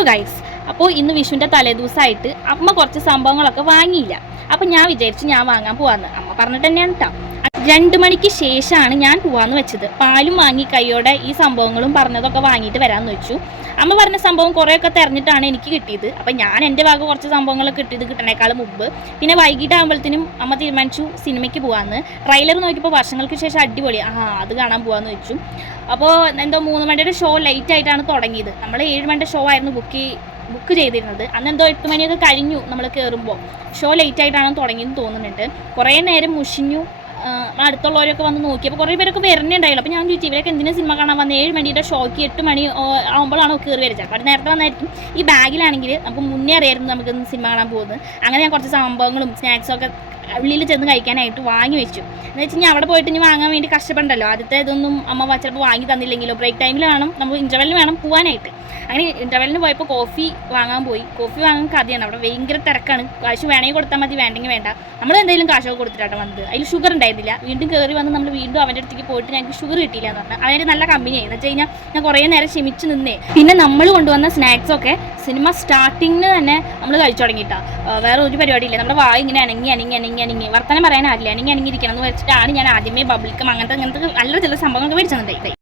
Hello guys, അപ്പോൾ ഇന്ന് വിഷുവിൻ്റെ തലേദിവസമായിട്ട് അമ്മ കുറച്ച് സംഭവങ്ങളൊക്കെ വാങ്ങിയില്ല. അപ്പോൾ ഞാൻ വിചാരിച്ചു ഞാൻ വാങ്ങാൻ പോവാന്ന്. അമ്മ പറഞ്ഞിട്ട് തന്നെയാണ് കേട്ടോ. 2 മണിക്ക് ശേഷമാണ് ഞാൻ പോവാന്ന് വെച്ചത്. പാലും വാങ്ങി കൈയോടെ ഈ സംഭവങ്ങളും പറഞ്ഞതൊക്കെ വാങ്ങിയിട്ട് വരാമെന്ന് വെച്ചു. അമ്മ പറഞ്ഞ സംഭവം കുറേയൊക്കെ തിരഞ്ഞിട്ടാണ് എനിക്ക് കിട്ടിയത്. അപ്പം ഞാൻ എൻ്റെ ഭാഗം കുറച്ച് സംഭവങ്ങളൊക്കെ കിട്ടണേക്കാളും മുമ്പ് പിന്നെ വൈകിട്ടാകുമ്പോഴത്തേനും അമ്മ തീരുമാനിച്ചു സിനിമയ്ക്ക് പോകാമെന്ന്. ട്രെയിലർ നോക്കിയപ്പോൾ വർഷങ്ങൾക്ക് ശേഷം അടിപൊളി, അത് കാണാൻ പോകാമെന്ന് വെച്ചു. അപ്പോൾ എന്തോ 3 മണിയുടെ ഷോ ലേറ്റ് ആയിട്ടാണ് തുടങ്ങിയത്. നമ്മൾ 7 മണിയുടെ ഷോ ആയിരുന്നു ബുക്ക് ചെയ്തിരുന്നത്. അന്ന് എന്തോ 8 മണിയൊക്കെ കഴിഞ്ഞു നമ്മൾ കയറുമ്പോൾ. ഷോ ലേറ്റ് ആയിട്ടാണ് തുടങ്ങിയെന്ന് തോന്നുന്നുണ്ട്. കുറേ നേരം മുഷിഞ്ഞു. അടുത്തുള്ളവരൊക്കെ വന്ന് നോക്കിയപ്പോൾ കുറേ പേരൊക്കെ വരുന്നുണ്ടായല്ലോ. അപ്പോൾ ഞാൻ ചോദിച്ചു ഇവരൊക്കെ എന്തിനാ സിനിമ കാണാൻ വന്ന്? 7 മണിയുടെ ഷോയ്ക്ക് 8 മണി ആകുമ്പോഴാണോ കയറി വരിക? അപ്പോൾ നേരത്തെ വന്നായിരിക്കും. ഈ ബാഗിലാണെങ്കിൽ നമുക്ക് മുന്നേ അറിയായിരുന്നു നമുക്ക് സിനിമ കാണാൻ പോകുന്നത്. അങ്ങനെ ഞാൻ കുറച്ച് സംഭവങ്ങളും സ്നാക്സും ഒക്കെ ഉള്ളിൽ ചെന്ന് കഴിക്കാനായിട്ട് വാങ്ങി വെച്ചു. എന്ന് വെച്ച് കഴിഞ്ഞാൽ അവിടെ പോയിട്ട് ഇനി വാങ്ങാൻ വേണ്ടി കഷ്ടപ്പെടണ്ടല്ലോ. ആദ്യത്തെ ഇതൊന്നും അമ്മ ചിലപ്പോൾ വാങ്ങി തന്നില്ലെങ്കിലോ. ബ്രേക്ക് ടൈമിൽ വേണം, നമ്മൾ ഇൻ്റർവെല്ലിന് വേണം പോകാനായിട്ട്. അങ്ങനെ ഇൻ്റർവെല്ലിന് പോയപ്പോൾ കോഫി വാങ്ങാൻ പോയി. കോഫി വാങ്ങാൻ കഥയാണ്. അവിടെ ഭയങ്കര തിരക്കാണ്. കാശ് വേണമെങ്കിൽ കൊടുത്താൽ മതി, വേണ്ടെങ്കിൽ വേണ്ട. നമ്മൾ എന്തെങ്കിലും കാശൊക്കെ കൊടുത്തിട്ടാണ് വന്നത്. അതിൽ ഷുഗർ ഉണ്ടായിരുന്നില്ല. വീണ്ടും കയറി വന്ന് നമ്മൾ വീണ്ടും അവൻ്റെ അടുത്തേക്ക് പോയിട്ട് ഞങ്ങൾക്ക് ഷുഗർ കിട്ടിയില്ല എന്ന് പറഞ്ഞാൽ അതിൻ്റെ നല്ല കമ്പനിയായി. എന്ന് വെച്ച് കഴിഞ്ഞാൽ ഞാൻ കുറേ നേരം ക്ഷമിച്ച് നിന്നേ. പിന്നെ നമ്മൾ കൊണ്ടുവന്ന സ്നാക്സൊക്കെ സിനിമ സ്റ്റാർട്ടിങ്ങിന് തന്നെ നമ്മൾ കഴിച്ചു തുടങ്ങിയിട്ടാണ്. വേറെ ഒരു പരിപാടിയില്ല. നമ്മുടെ വായ ഇങ്ങനെ അനങ്ങി വർത്തമാനം പറയാനാവില്ല. അനങ്ങിയിരിക്കണം എന്ന് വെച്ചിട്ടാണ് ഞാൻ ആദ്യമേ ബബിൾക്കം അങ്ങനത്തെ നല്ല ചില സംഭവങ്ങളൊക്കെ മേടിച്ചു തന്നിട്ടുണ്ടായി.